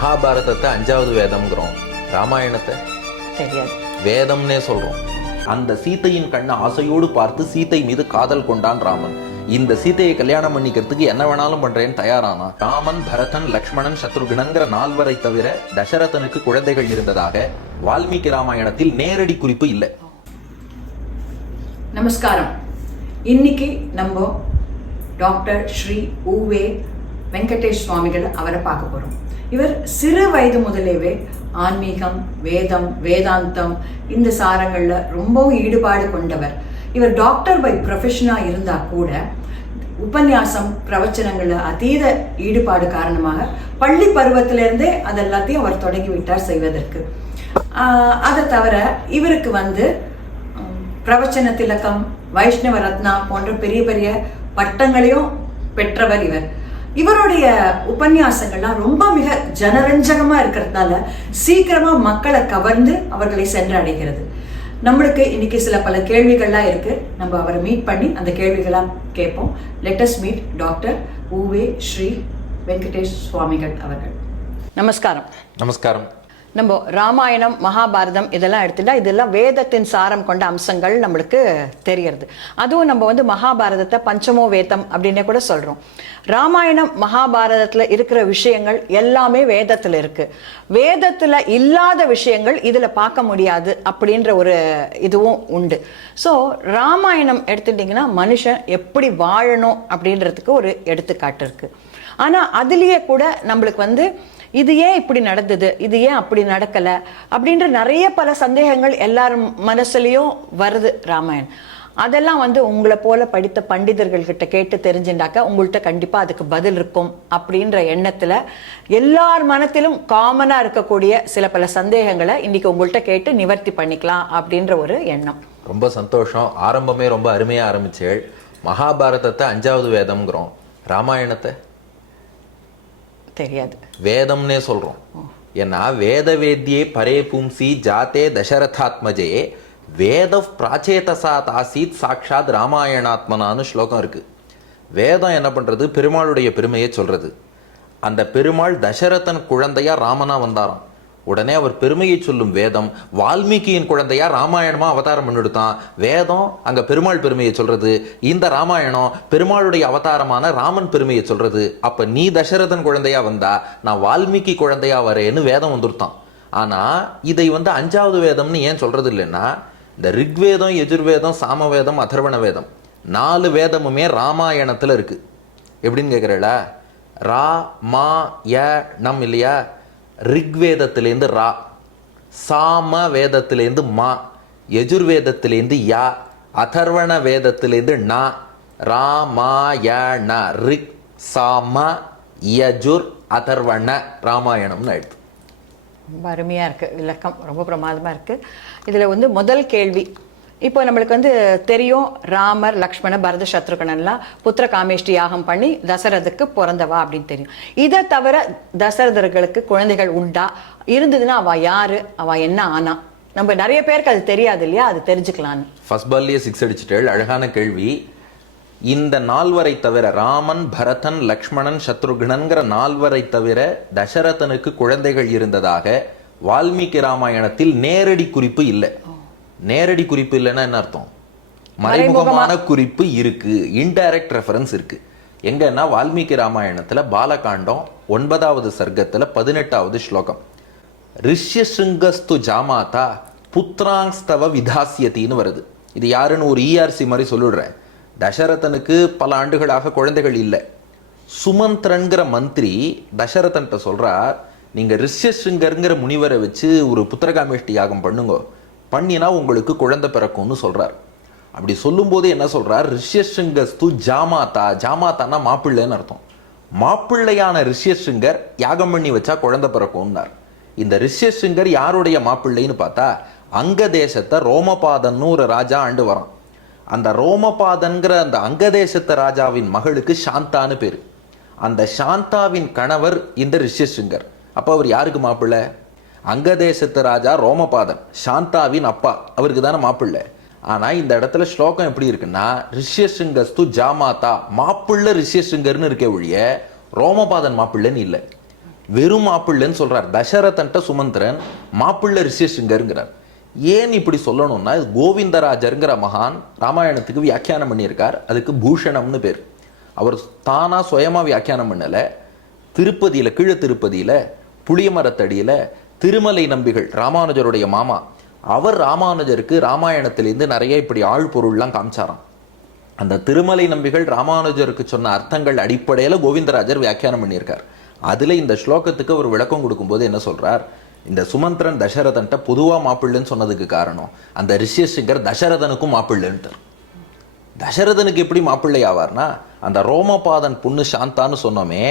மகாபாரதத்தை 5வது வேதம்ங்கிறோம், ராமாயணத்தை தெரியாது வேதம்னே சொல்றோம். அந்த சீதையின் கண்ணை ஆசையோடு பார்த்து சீதை மீது காதல் கொண்டான் ராமன். இந்த சீதையை கல்யாணம் பண்ணிக்கிறதுக்கு என்ன வேணாலும் பண்றேன்னு தயாரானா. ராமன், பரதன், லக்ஷ்மணன், சத்ருகணங்கிற 4 தவிர தசரதனுக்கு குழந்தைகள் இருந்ததாக வால்மீகி ராமாயணத்தில் நேரடி குறிப்பு இல்லை. நமஸ்காரம். இன்னைக்கு நம்ம டாக்டர் ஸ்ரீ ஊவே வெங்கடேஷ் சுவாமிகள் அவரை பார்க்க போறோம். இவர் சிறு வயது முதலேவே ஆன்மீகம், வேதம், வேதாந்தம் இந்த சாரங்கள்ல ரொம்பவும் ஈடுபாடு கொண்டவர். இவர் டாக்டர் பை ப்ரொஃபஷனா இருந்தா கூட உபன்யாசம், பிரவச்சனங்கள்ல அதீத ஈடுபாடு காரணமாக பள்ளி பருவத்திலிருந்தே அதெல்லாத்தையும் அவர் தொடங்கி விட்டார் செய்வதற்கு. அதை தவிர இவருக்கு பிரவச்சன திலகம், வைஷ்ணவ ரத்னா போன்ற பெரிய பெரிய பட்டங்களையும் பெற்றவர் இவர். இவருடைய உபன்யாசங்கள்லாம் ரொம்ப மிக ஜனரஞ்சகமா இருக்கிறதுனால சீக்கிரமா மக்களை கவர்ந்து அவர்களை சென்றடைகிறது. நம்மளுக்கு இன்னைக்கு பல கேள்விகள்லாம் இருக்கு. நம்ம அவரை மீட் பண்ணி அந்த கேள்விகளாம் கேட்போம். லெட் அஸ் மீட் டாக்டர் ஊவே ஸ்ரீ வெங்கடேஷ் சுவாமிகள் அவர்கள். நமஸ்காரம். நமஸ்காரம். நம்ம ராமாயணம், மகாபாரதம் இதெல்லாம் எடுத்துட்டா இதெல்லாம் வேதத்தின் சாரம் கொண்ட அம்சங்கள் நம்மளுக்கு தெரியறது. அதுவும் நம்ம மகாபாரதத்தை பஞ்சமோ வேதம் அப்படின்னே கூட சொல்றோம். ராமாயணம், மகாபாரதத்துல இருக்கிற விஷயங்கள் எல்லாமே வேதத்துல இருக்கு. வேதத்துல இல்லாத விஷயங்கள் இதுல பார்க்க முடியாது அப்படின்ற ஒரு இதுவும் உண்டு. ஸோ ராமாயணம் எடுத்துட்டீங்கன்னா மனுஷன் எப்படி வாழணும் அப்படின்றதுக்கு ஒரு எடுத்துக்காட்டு இருக்கு. ஆனா அதுலயே கூட நம்மளுக்கு இது ஏன் இப்படி நடந்தது, இது ஏன் அப்படி நடக்கல அப்படின்ற நிறைய பல சந்தேகங்கள் எல்லாரும் மனசுலயும் வருது. ராமாயணம் அதெல்லாம் உங்களை போல படித்த பண்டிதர்கள் கிட்ட கேட்டு தெரிஞ்சுட்டாக்க உங்கள்கிட்ட கண்டிப்பா அதுக்கு பதில் இருக்கும் அப்படின்ற எண்ணத்துல எல்லார் மனத்திலும் காமனா இருக்கக்கூடிய பல சந்தேகங்களை இன்னைக்கு உங்கள்கிட்ட கேட்டு நிவர்த்தி பண்ணிக்கலாம் அப்படின்ற ஒரு எண்ணம். ரொம்ப சந்தோஷம். ஆரம்பமே ரொம்ப அருமையா ஆரம்பிச்சேள். மகாபாரதத்தை 5வது வேதம்ங்கிறோம், ராமாயணத்தை தெரியாது வேதம்னே சொல்றோம். ஏன்னா வேத வேத்யே பரே பும்சி ஜாத்தே தசரதாத்மஜே வேத பிராச்சேதசா தாசீத் சாட்சாத் ராமாயணாத்மனான்னு ஸ்லோகம் இருக்கு. வேதம் என்ன பண்றது? பெருமாளுடைய பெருமையை சொல்றது. அந்த பெருமாள் தசரதன் குழந்தையா ராமனா வந்தாராம். உடனே அவர் பெருமையை சொல்லும் வேதம் வால்மீகியின் குழந்தையா ராமாயணமா அவதாரம் பண்ணிடுத்தான். வேதம் அங்க பெருமாள் பெருமையை சொல்றது, இந்த ராமாயணம் பெருமாளுடைய அவதாரமான ராமன் பெருமையை சொல்றது. அப்ப நீ தசரதன் குழந்தையா வந்தா நான் வால்மீகி குழந்தையா வரேன்னு வேதம் வந்துருத்தான். ஆனா இதை 5வது வேதம்னு ஏன் சொல்றது இல்லைன்னா, இந்த ரிக்வேதம், யஜுர்வேதம், சாமவேதம், அதர்வண வேதம் 4 வேதமுமே ராமாயணத்துல இருக்கு. எப்படின்னு கேட்கிறா, ரா மா ய நம் இல்லையா? ரிக்வேதத்திலேருந்து ரா, சாம வேதத்திலேருந்து மா, யஜுர்வேதத்திலேருந்து யா, அதர்வண வேதத்திலேருந்து நா, ராமாயண, ரிக் சாம யஜுர் அதர்வண ராமாயணம்னு ஆயிடுது. ரொம்ப அருமையா இருக்கு, இலக்கம் ரொம்ப பிரமாதமா இருக்கு. இதுல முதல் கேள்வி, இப்போ நம்மளுக்கு தெரியும் ராமர், லக்ஷ்மண, பரத, சத்ருகணன்லாம் புத்திர காமேஷ்டி யாகம் பண்ணி தசரதுக்கு பிறந்தவா அப்படின்னு தெரியும். இதை தவிர தசரதர்களுக்கு குழந்தைகள் உண்டா? இருந்ததுன்னா அவ யாரு, அவ என்ன ஆனா? நம்ம நிறைய பேருக்கு அது தெரியாது இல்லையா, அது தெரிஞ்சுக்கலான்னு. ஃபர்ஸ்ட் பால்லேயே 6 அடிச்சுட்டேள். அழகான கேள்வி. இந்த 4 தவிர ராமன், பரதன், லக்ஷ்மணன், சத்ருகணன்கிற 4 தவிர தசரதனுக்கு குழந்தைகள் இருந்ததாக வால்மீகி ராமாயணத்தில் நேரடி குறிப்பு இல்லை. நேரடி குறிப்பு இல்லைன்னா என்ன அர்த்தம்? மறைமுகமான குறிப்பு இருக்கு, இன்டைரக்ட் ரெஃபரன்ஸ் இருக்கு. எங்கன்னா வால்மீகி ராமாயணத்துல பாலகாண்டம் 9வது சர்க்கத்துல 18வது ஸ்லோகம், ரிஷ்யசிருங்கஸ்து ஜாமாதா புத்ராங்ஸ்தவ விதாசியத்தின்னு வருது. இது யாருன்னு ஒரு ERC மாதிரி சொல்லிடுறேன். தசரதனுக்கு பல ஆண்டுகளாக குழந்தைகள் இல்லை. சுமந்திரன்கிற மந்திரி தசரதன்கிட்ட சொல்றார், நீங்க ரிஷ்யசிருங்கர்ங்கிற முனிவரை வச்சு ஒரு புத்திரகாமேஷ்டி யாகம் பண்ணுங்க, பண்ணினா உங்களுக்கு குழந்தை பிறக்கும்னு சொல்றார். அப்படி சொல்லும் போது என்ன சொல்றார்? ரிஷ்யசிருங்கஸ்து ஜாமாதா. ஜாமாத்தான்னா மாப்பிள்ளைன்னு அர்த்தம். மாப்பிள்ளையான ரிஷ்யசிருங்கர் யாகம் பண்ணி வச்சா குழந்தை பிறக்கும்னார். இந்த ரிஷ்யசிருங்கர் யாருடைய மாப்பிள்ளைன்னு பார்த்தா, அங்க தேசத்தை ரோமபாதன்னு ஒரு ராஜா ஆண்டு வரான். அந்த ரோமபாதன்கிற அந்த அங்க தேசத்த ராஜாவின் மகளுக்கு சாந்தான்னு பேரு. அந்த சாந்தாவின் கணவர் இந்த ரிஷ்யசிருங்கர். அப்ப அவர் யாருக்கு மாப்பிள்ளை? அங்கதேசத்து ராஜா ரோமபாதன், சாந்தாவின் அப்பா, அவருக்கு தானே மாப்பிள்ளை. ஆனா இந்த இடத்துல ஸ்லோகம் எப்படி இருக்குன்னா, ரிஷ்யசிருங்கஸ்து ஜாமாதா, மாப்பிள்ளை ரிஷ்யசிருங்கர்னு இருக்க ஒழிய ரோமபாதன் மாப்பிள்ளைன்னு இல்லை. வெறும் மாப்பிள்ளைன்னு சொல்றார். தசரதன்ட்ட சுமந்திரன், மாப்பிள்ளை ரிஷிசிங்கருங்கிறார். ஏன் இப்படி சொல்லணும்னா, கோவிந்தராஜருங்கிற மகான் ராமாயணத்துக்கு வியாக்கியானம் பண்ணியிருக்கார். அதுக்கு பூஷணம்னு பேர். அவர் தானா சுயமா வியாக்கியானம் பண்ணல. திருப்பதியில, கீழ திருப்பதியில புளியமரத்தடியில திருமலை நம்பிகள், ராமானுஜருடைய மாமா, அவர் ராமானுஜருக்கு ராமாயணத்திலிருந்து நிறைய இப்படி ஆழ்பொருள்லாம் காமிச்சாராம். அந்த திருமலை நம்பிகள் ராமானுஜருக்கு சொன்ன அர்த்தங்கள் அடிப்படையில கோவிந்தராஜர் வியாக்கியானம் பண்ணியிருக்கார். அதுல இந்த ஸ்லோகத்துக்கு அவர் விளக்கம் கொடுக்கும்போது என்ன சொல்றார், இந்த சுமந்திரன் தசரதன்ட்ட பொதுவா மாப்பிள்ளைன்னு சொன்னதுக்கு காரணம், அந்த ரிஷிசிங்கர் தசரதனுக்கும் மாப்பிள்ளைன்ட்டார். தசரதனுக்கு எப்படி மாப்பிள்ளை ஆவார்னா, அந்த ரோமபாதன் பொண்ணு சாந்தான்னு சொன்னோமே,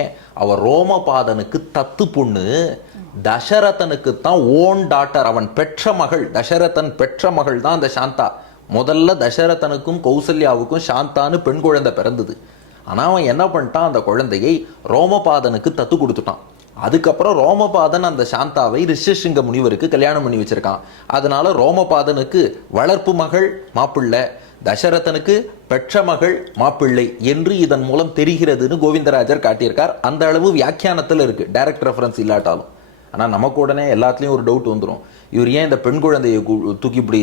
அவர் ரோமபாதனுக்கு தத்து பொண்ணு. தசரதனுக்கு தான் ஓன் டாட்டர், அவன் பெற்ற மகள், தசரதன் பெற்ற மகள் தான் அந்த சாந்தா. முதல்ல தசரதனுக்கும் கௌசல்யாவுக்கும் சாந்தான்னு பெண் குழந்தை பிறந்தது. ஆனா அவன் என்ன பண்ணிட்டான், அந்த குழந்தையை ரோமபாதனுக்கு தத்து கொடுத்துட்டான். அதுக்கப்புறம் ரோமபாதன் அந்த சாந்தாவை ரிஷிசிங்க முனிவருக்கு கல்யாணம் பண்ணி வச்சிருக்கான். அதனால ரோமபாதனுக்கு வளர்ப்பு மகள் மாப்பிள்ளை, தசரதனுக்கு பெற்ற மகள் மாப்பிள்ளை என்று இதன் மூலம் தெரிகிறதுன்னு கோவிந்தராஜர் காட்டியிருக்கார். அந்த அளவு வியாக்கியானத்தில் இருக்கு, டைரக்ட் ரெஃபரன்ஸ் இல்லாட்டாலும். ஆனால் நமக்கு உடனே எல்லாத்துலேயும் ஒரு டவுட் வந்துடும், இவர் ஏன் இந்த பெண் குழந்தையை தூக்கி இப்படி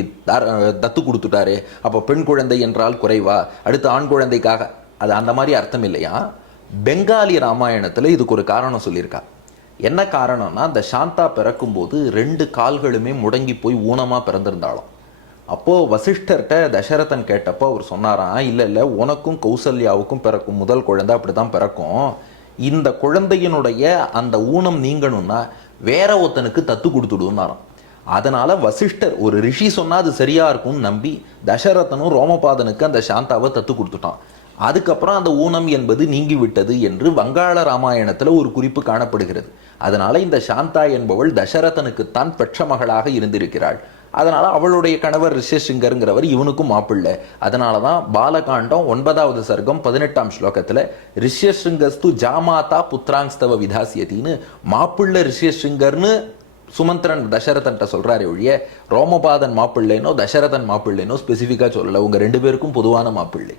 தத்து கொடுத்துட்டாரு, அப்போ பெண் குழந்தை என்றால் குறைவா, அடுத்து ஆண் குழந்தைக்காக, அது அந்த மாதிரி அர்த்தம் இல்லையா. பெங்காலி ராமாயணத்தில் இதுக்கு ஒரு காரணம் சொல்லியிருக்கா. என்ன காரணம்னா, அந்த சாந்தா பிறக்கும்போது 2 கால்களுமே முடங்கி போய் ஊனமாக பிறந்திருந்தாலும். அப்போது வசிஷ்டர்கிட்ட தசரதன் கேட்டப்போ அவர் சொன்னாராம், இல்லை உனக்கும் கௌசல்யாவுக்கும் பிறக்கும் முதல் குழந்தை அப்படி தான் பிறக்கும், இந்த குழந்தையினுடைய அந்த ஊனம் நீங்கணும்னா வேற ஒருத்தனுக்கு தத்து கொடுத்துடுனாராம். அதனால வசிஷ்டர், ஒரு ரிஷி சொன்னா அது சரியா இருக்கும்னு நம்பி தசரதனும் ரோமபாதனுக்கு அந்த சாந்தாவை தத்து கொடுத்துட்டான். அதுக்கப்புறம் அந்த ஊனம் என்பது நீங்கி விட்டது என்று வங்காள ராமாயணத்துல ஒரு குறிப்பு காணப்படுகிறது. அதனால இந்த சாந்தா என்பவள் தசரதனுக்குத்தான் பெற்ற மகளாக இருந்திருக்கிறாள். அதனால அவளுடைய கணவர் ரிஷிசிங்கருங்கிறவர் இவனுக்கும் மாப்பிள்ளை. அதனாலதான் பாலகாண்டம் 9வது சர்க்கம் 18ஆம் ஸ்லோகத்துல ரிஷிசிங்கஸ்து ஜாமாதா புத்திராங்ஸ்தவ விதாசியத்தின்னு மாப்பிள்ளை ரிஷிசிங்கர்னு சுமந்திரன் தசரதன்ட்ட சொல்றாரு ஒழிய ரோமபாதன் மாப்பிள்ளைனோ தசரதன் மாப்பிள்ளைனோ ஸ்பெசிஃபிக்கா சொல்லல, உங்க 2 பேருக்கும் பொதுவான மாப்பிள்ளை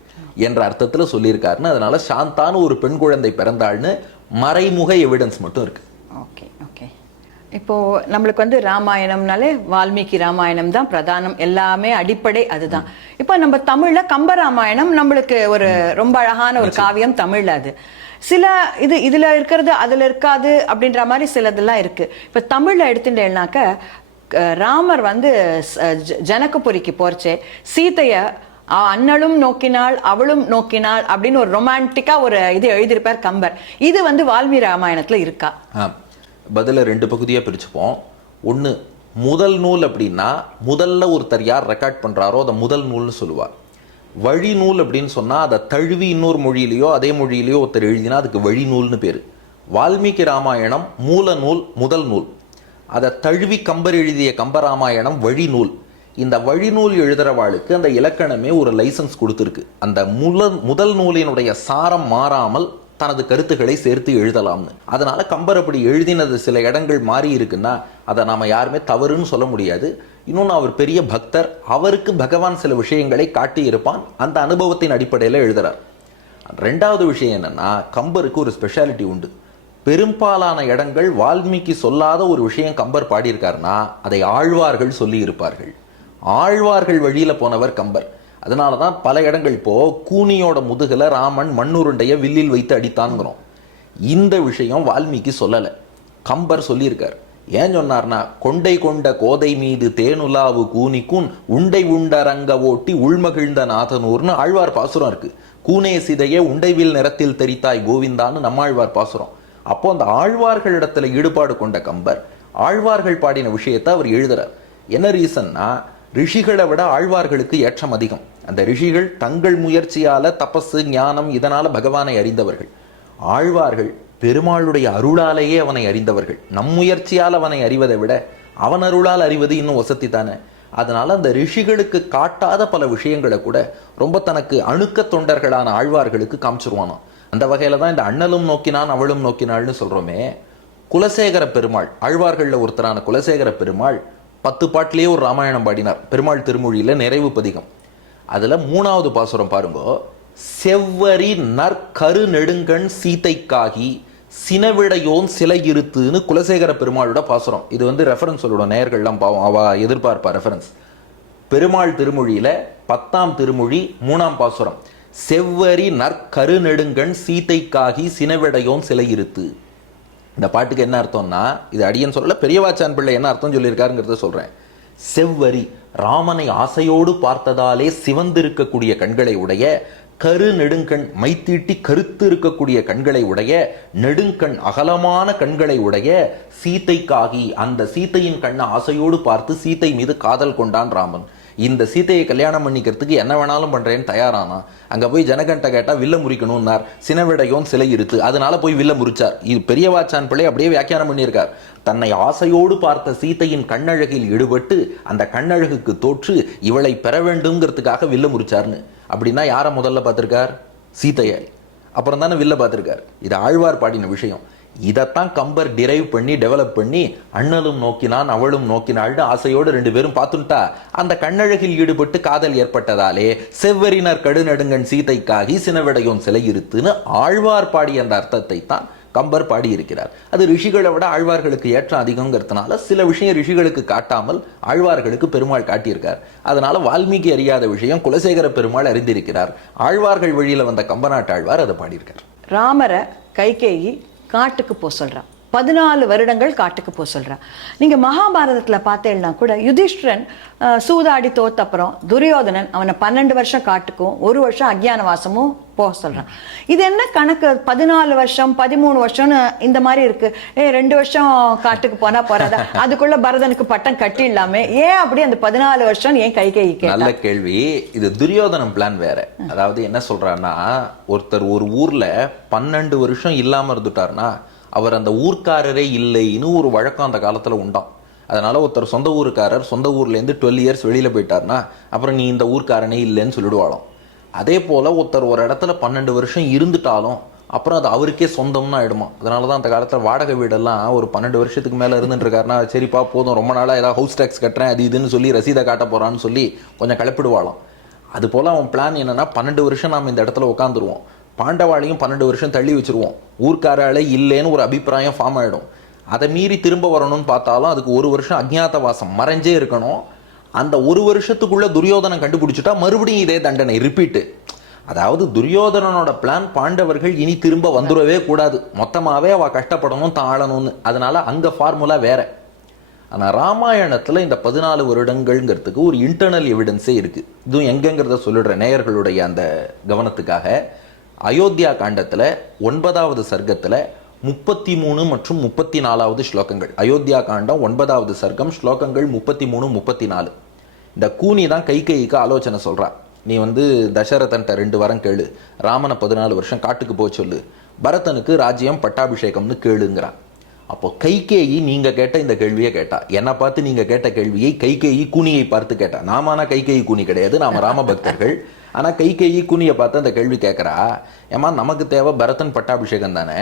என்ற அர்த்தத்துல சொல்லியிருக்காருன்னு. அதனால சாந்தான்னு ஒரு பெண் குழந்தை பிறந்தாள்னு மறைமுக எவிடன்ஸ் மட்டும் இருக்கு. Okay okay. இப்போ நம்மளுக்கு வந்து ராமாயணம்னாலே வால்மீகி ராமாயணம் தான் பிரதானம், எல்லாமே அடிப்படை அதுதான். இப்போ நம்ம தமிழ்ல கம்ப ராமாயணம் நம்மளுக்கு ஒரு ரொம்ப அழகான ஒரு காவியம் தமிழ்ல. அது சில இதுல இருக்கிறது அதுல இருக்காது அப்படின்ற மாதிரி சிலதெல்லாம் இருக்கு. இப்ப தமிழ்ல எடுத்துட்டேன்னாக்க ராமர் வந்து ஜனகபுரிக்கு போறச்சே சீதைய அண்ணலும் நோக்கினாள் அவளும் நோக்கினாள் அப்படின்னு ஒரு ரொமான்டிக்கா ஒரு இது எழுதியிருப்பார் கம்பர். இது வந்து வால்மீகி ராமாயணத்துல இருக்கா? பதில 2 பகுதியா பிரிச்சுப்போம். ஒண்ணு, முதல் நூல் அப்படின்னா முதல்ல ஒருத்தர் யார் ரெக்கார்ட் பண்றாரோ அதை முதல் நூல்னு சொல்லுவார். வழி நூல் அப்படின்னு சொன்னா அதை தழுவி இன்னொரு மொழியிலையோ அதே மொழியிலையோ ஒருத்தர் எழுதினா அதுக்கு வழி நூல்னு பேரு. வால்மீகி ராமாயணம் மூல நூல், முதல் நூல். அதை தழுவி கம்பர் எழுதிய கம்பராமாயணம் வழி நூல். இந்த வழிநூல் எழுதுறவாளுக்கு அந்த இலக்கணமே ஒரு லைசன்ஸ் கொடுத்துருக்கு. அந்த முதல் நூலினுடைய சாரம் மாறாமல் தனது கருத்துக்களை சேர்த்து எழுதலாம்னு. அதனால கம்பர் அப்படி எழுதினது சில இடங்கள் மாறி இருக்குன்னா அதை நாம யாருமே தவறுன்னு சொல்ல முடியாது. இன்னொன்று, அவர் பெரிய பக்தர், அவருக்கு பகவான் சில விஷயங்களை காட்டி இருப்பான், அந்த அனுபவத்தின் அடிப்படையில் எழுதுறார். 2வது விஷயம் என்னன்னா, கம்பருக்கு ஒரு ஸ்பெஷாலிட்டி உண்டு. பெரும்பாலான இடங்கள் வால்மீகி சொல்லாத ஒரு விஷயம் கம்பர் பாடியிருக்காருன்னா அதை ஆழ்வார்கள் சொல்லி இருப்பார்கள். ஆழ்வார்கள் வழியில போனவர் கம்பர். அதனாலதான் பல இடங்கள் இப்போ கூனியோட முதுகுல ராமன் மண்ணுருண்டைய வில்லில் வைத்து அடித்தான்கிறோம். இந்த விஷயம் வால்மீகி சொல்லல, கம்பர் சொல்லியிருக்கார். ஏன் சொன்னார்னா, கொண்டை கொண்ட கோதை மீது தேனுலாவு கூனிக்கூன் உண்டை உண்டரங்க ஓட்டி உள்மகிழ்ந்த நாதனூர்னு ஆழ்வார் பாசுரம் இருக்கு. கூனே சிதையே உண்டைவில் நிறத்தில் தெரித்தாய் கோவிந்தான்னு நம்மாழ்வார் பாசுரம். அப்போ அந்த ஆழ்வார்கள் இடத்துல ஈடுபாடு கொண்ட கம்பர் ஆழ்வார்கள் பாடின விஷயத்தை அவர் எழுதுறார். என்ன ரீசன்னா, ரிஷிகளை விட ஆழ்வார்களுக்கு ஏற்றம் அதிகம். அந்த ரிஷிகள் தங்கள் முயற்சியால தபசு ஞானம் இதனால பகவானை அறிந்தவர்கள். ஆழ்வார்கள் பெருமாளுடைய அருளாலேயே அவனை அறிந்தவர்கள். நம் முயற்சியால் அவனை அறிவதை விட அவன் அருளால் அறிவது இன்னும் வசதி தானே. அதனால அந்த ரிஷிகளுக்கு காட்டாத பல விஷயங்களை கூட ரொம்ப தனக்கு அணுக்க தொண்டர்களான ஆழ்வார்களுக்கு காமிச்சிருவானோ. அந்த வகையில தான் இந்த அண்ணலும் நோக்கினான் அவளும் நோக்கினாள்னு சொல்றோமே. குலசேகர பெருமாள், ஆழ்வார்கள்ல ஒருத்தரான குலசேகர பெருமாள் 10 பாட்டிலேயே ஒரு ராமாயணம் பாடினார். பெருமாள் திருமொழியில நிறைவு பதிகம். அதுல 3வது பாசுரம் பாருங்க. செவ்வரி நற்கரு நெடுங்கண் சீதைக்காகி சினவிடையோன் சிலை இருத்துன்னு குலசேகர பெருமாளோட பாசுரம். இது ரெஃபரன்ஸ் சொல்லிடும், நேயர்கள்லாம் பாவம் அவ எதிர்பார்ப்பா ரெஃபரன்ஸ். பெருமாள் திருமொழியில 10ஆம் திருமொழி 3ஆம் பாசுரம். செவ்வரி நற்கரு நெடுங்கண் சீதைக்காகி சினவிடையோன் சிலை இருத்து. இந்த பாட்டுக்கு என்ன அர்த்தம்னா, இது அடியன் சொல்லல, பெரியவாச்சான் பிள்ளை என்ன அர்த்தம் சொல்லியிருக்காருங்கிறத சொல்றேன். செவ்வரி, ராமனை ஆசையோடு பார்த்ததாலே சிவந்திருக்கக்கூடிய கண்களை உடைய, கரு நெடுங்கண், மைத்தீட்டி கருத்து இருக்கக்கூடிய கண்களை உடைய, நெடுங்கண் அகலமான கண்களை உடைய, சீதைக்காகி, அந்த சீதையின் கண்ணை ஆசையோடு பார்த்து சீதை மீது காதல் கொண்டான் ராமன். இந்த சீதையை கல்யாணம் பண்ணிக்கிறதுக்கு என்ன வேணாலும் பண்றேன்னு தயாரானா. அங்க போய் ஜனகண்ட கேட்டா வில்ல முறிக்கணும்னார். சினவிடையோன் சிலை இருத்து, அதனால போய் வில்ல முறிச்சார். இது பெரியவாச்சான் பிள்ளை அப்படியே வியாக்கியானம் பண்ணியிருக்கார். தன்னை ஆசையோடு பார்த்த சீதையின் கண்ணழகில் ஈடுபட்டு அந்த கண்ணழகுக்கு தோற்று இவளை பெற வேண்டும்ங்கிறதுக்காக வில்ல முறிச்சார்னு. அப்படின்னா யாரை முதல்ல பார்த்திருக்கார்? சீதையை. அப்புறம் தானே வில்ல பார்த்திருக்கார். இது ஆழ்வார் பாடின விஷயம். இதைத்தான் கம்பர் டிரைவ் பண்ணி டெவலப் பண்ணி அண்ணலும் நோக்கினான் அவளும் நோக்கினாள்னு ஆசையோடு 2 பேரும் பார்த்துட்டா அந்த கண்ணழகில் ஈடுபட்டு காதல் ஏற்பட்டதாலே செவ்வரினர் கடுநடுங்கன் சீதைக்காகி சினவிடையோன் சிலை இருத்துன்னு ஆழ்வார் பாடிய அந்த அர்த்தத்தை தான் கம்பர் பாடியிருக்கிறார். அது ரிஷிகளை விட ஆழ்வார்களுக்கு ஏற்றம் அதிகங்கிறதுனால சில விஷயம் ரிஷிகளுக்கு காட்டாமல் ஆழ்வார்களுக்கு பெருமாள் காட்டியிருக்கார். அதனால வால்மீகி அறியாத விஷயம் குலசேகர பெருமாள் அறிந்திருக்கிறார். ஆழ்வார்கள் வழியில வந்த கம்பநாட்டு ஆழ்வார் அதை பாடியிருக்கார். ராமரை கைகேயி காட்டுக்கு போக சொல்றான். 14 வருடங்கள் காட்டுக்கு போக சொல்றான். நீங்க மகாபாரதத்துல பார்த்தேன்னா கூட யுதிஷ்டிரன் சூதாடி தோத்த அப்புறம் துரியோதனன் அவனை 12 வருஷம் காட்டுக்கும் 1 வருஷம் அக்ஞானவாசமும் போக சொல்றான். இது என்ன கணக்கு? 14 வருஷம் 13 வருஷம்னு இந்த மாதிரி இருக்கு. 2 வருஷம் காட்டுக்கு போனா போறாதா? அதுக்குள்ள பரதனுக்கு பட்டம் கட்டிடலாமே, ஏன் அப்படி அந்த 14 வருஷம் ஏன் கைகேயிக்கு? நல்ல கேள்வி. இது துரியோதனம் பிளான் வேற. அதாவது என்ன சொல்றான்னா, ஒருத்தர் ஒரு ஊர்ல 12 வருஷம் இல்லாம இருந்துட்டாருன்னா அவர் அந்த ஊர்க்காரரே இல்லைன்னு ஒரு வழக்கம் அந்த காலத்துல உண்டாம். அதனால ஒருத்தர் சொந்த ஊருக்காரர் சொந்த ஊர்ல இருந்து 12 இயர்ஸ் வெளியில போயிட்டார்னா அப்புறம் நீ இந்த ஊர்க்காரனே இல்லைன்னு சொல்லிடுவாளாம். அதே போல ஒருத்தர் ஒரு இடத்துல 12 வருஷம் இருந்துட்டாலும் அப்புறம் அது அவருக்கே சொந்தம்னு ஆயிடுமா. அதனாலதான் அந்த காலத்துல வாடகை வீடெல்லாம் ஒரு 12 வருஷத்துக்கு மேல இருந்துட்டு இருக்காருன்னா சரிப்பா போதும், ரொம்ப நாளா ஏதாவது ஹவுஸ் டேக்ஸ் கட்டுறேன் அது இதுன்னு சொல்லி ரசீதை காட்ட போறான்னு சொல்லி கொஞ்சம் கிளப்பிடுவாளாம். அது போல அவன் பிளான் என்னன்னா, 12 வருஷம் நாம இந்த இடத்துல உட்காந்துருவோம், பாண்டவாளையும் 12 வருஷம் தள்ளி வச்சிருவோம், ஊர்க்காராலே இல்லைன்னு ஒரு அபிப்பிராயம் ஃபார்ம் ஆயிடும். அதை மீறி திரும்ப வரணும்னு பார்த்தாலும் அதுக்கு 1 வருஷம் அஜ்ஞாதவாசம் மறைஞ்சே இருக்கணும். அந்த 1 வருஷத்துக்குள்ள துரியோதனன் கண்டுபிடிச்சிட்டா மறுபடியும் இதே தண்டனை ரிப்பீட்டு. அதாவது துரியோதனனோட பிளான் பாண்டவர்கள் இனி திரும்ப வந்துடவே கூடாது, மொத்தமாவே அவ கஷ்டப்படணும் தாழணும்னு. அதனால அங்க ஃபார்முலா வேற. ஆனா ராமாயணத்துல இந்த 14 வருடங்கள்ங்கிறதுக்கு ஒரு இன்டர்னல் எவிடன்ஸே இருக்கு. இதுவும் எங்கங்கிறத சொல்லிடுற நேயர்களுடைய அந்த கவனத்துக்காக. அயோத்தியா காண்டத்துல 9வது சர்க்கத்துல 33 மற்றும் 34வது ஸ்லோகங்கள். அயோத்தியா காண்டம் 9வது சர்க்கம், ஸ்லோகங்கள் 33 34. இந்த கூனி தான் கைகேயிக்கு ஆலோசனை சொல்றா. நீ தசரதன்ட்ட 2 வரம் கேளு, ராமனை 14 வருஷம் காட்டுக்கு போக சொல்லு, பரதனுக்கு ராஜ்யம் பட்டாபிஷேகம்னு கேளுங்கிறான். அப்போ கைகேயி நீங்க கேட்ட இந்த கேள்வியை கேட்டா, என்னை பார்த்து நீங்க கேட்ட கேள்வியை கைகேயி கூனியை பார்த்து கேட்டா. நாம கைகேயி கூனி கிடையாது, நாம ராம பக்தர்கள். ஆனா கைகேயி கூனியை பார்த்து அந்த கேள்வி கேட்கறா, ஏமா நமக்கு தேவை பரதன் பட்டாபிஷேகம் தானே,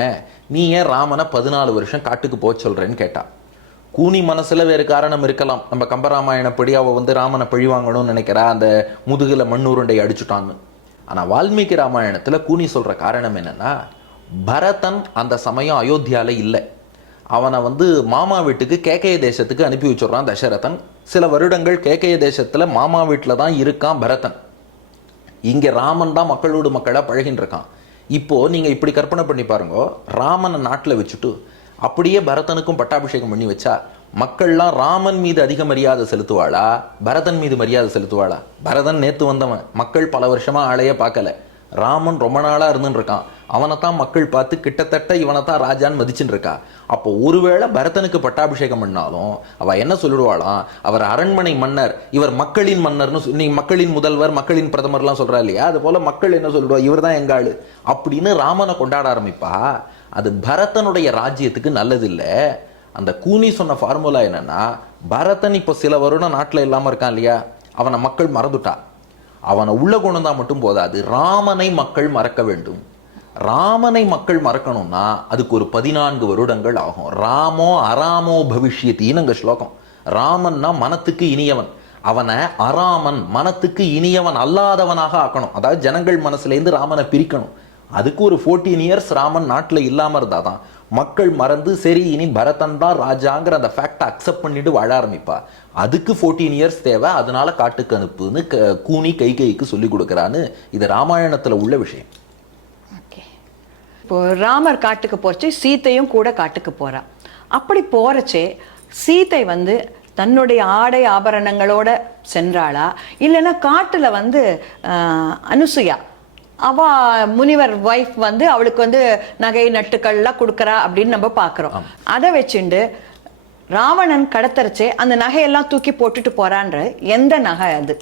நீ ஏன் ராமனை 14 வருஷம் காட்டுக்கு போக சொல்றேன்னு கேட்டா. கூனி மனசுல வேறு காரணம் இருக்கலாம். நம்ம கம்பராமாயணப்படி அவ ராமனை பழி வாங்கணும்னு நினைக்கிறா, அந்த முதுகுல மண்ணுருண்டை அடிச்சுட்டான்னு. ஆனா வால்மீகி ராமாயணத்துல கூனி சொல்ற காரணம் என்னன்னா, பரதன் அந்த சமயம் அயோத்தியால இல்லை, அவனை மாமா வீட்டுக்கு கேகய தேசத்துக்கு அனுப்பி வச்சுடுறான் தசரதன். சில வருடங்கள் கேகய தேசத்துல மாமா வீட்டுல தான் இருக்கான் பரதன். இங்க ராமன் தான் மக்களோடு மக்களா பழகின்னு இருக்கான். இப்போ நீங்க இப்படி கற்பனை பண்ணி பாருங்க, ராமனை நாட்டுல வச்சுட்டு அப்படியே பரதனுக்கும் பட்டாபிஷேகம் பண்ணி வச்சா மக்கள்லாம் ராமன் மீது அதிக மரியாதை செலுத்துவாளா, பரதன் மீது மரியாதை செலுத்துவாளா? பரதன் நேத்து வந்தவன், மக்கள் பல வருஷமா ஆளையே பார்க்கல. ராமன் ரொம்ப நாளா இருந்துன்னு இருக்கான், அவனை தான் மக்கள் பார்த்து கிட்டத்தட்ட இவனை தான் ராஜான்னு மதிச்சுட்டு இருக்கா. அப்போ ஒருவேளை பரதனுக்கு பட்டாபிஷேகம் பண்ணாலும் அவ என்ன சொல்லிடுவாளாம், அவர் அரண்மனை மன்னர், இவர் மக்களின் மன்னர்னு நீ மக்களின் முதல்வர் மக்களின் பிரதமர்லாம் சொல்றா இல்லையா, அது போல மக்கள் என்ன சொல்லிடுவா, இவர் தான் எங்காளு அப்படின்னு ராமனை கொண்டாட ஆரம்பிப்பா. அது பரதனுடைய ராஜ்யத்துக்கு நல்லது இல்லை. அந்த கூனி சொன்ன ஃபார்முலா என்னன்னா, பரதன் இப்போ சில வருடம் நாட்டில் இல்லாம இருக்கான் இல்லையா, அவனை மக்கள் மறந்துட்டா. அவனை உள்ள கொண்டு தான் மட்டும் போதாது, ராமனை மக்கள் மறக்க வேண்டும். ராமனை மக்கள் மறக்கணும்னா அதுக்கு ஒரு 14 வருடங்கள் ஆகும். ராமோ அராமோ பவிஷ்யத்தின்னு அங்க ஸ்லோகம். ராமன்னா மனத்துக்கு இனியவன், அவனை அராமன் மனத்துக்கு இனியவன் அல்லாதவனாக ஆக்கணும். அதாவது ஜனங்கள் மனசுல இருந்து ராமனை பிரிக்கணும். அதுக்கு ஒரு 14 இயர்ஸ் ராமன் நாட்டுல இல்லாம இருந்தாதான் மக்கள் மறந்து சரி இனி பரதன் தான் ராஜாங்கிற அந்த ஃபேக்டை அக்செப்ட் பண்ணிட்டு வாழ ஆரம்பிப்பா. அதுக்கு 14 இயர்ஸ் தேவை, அதனால காட்டுக்கு அனுப்புன்னு கூனி கைகைக்கு சொல்லி கொடுக்குறான்னு இது ராமாயணத்துல உள்ள விஷயம். இப்போ ராமர் காட்டுக்கு போச்சு, சீத்தையும் கூட காட்டுக்கு போறா. அப்படி போறச்சே சீத்தை வந்து தன்னுடைய ஆடை ஆபரணங்களோட சென்றாளா, இல்லைன்னா காட்டுல வந்து அனுசுயா அவ முனிவர் வைஃப் வந்து அவளுக்கு வந்து நகை நட்டுக்கள்லாம் கொடுக்கறா அப்படின்னு நம்ம பாக்குறோம். அதை வச்சுண்டு ராவணன் கடத்தரிச்சே அந்த நகையெல்லாம் தூக்கி போட்டுட்டு போறான்ற எந்த நகை அது?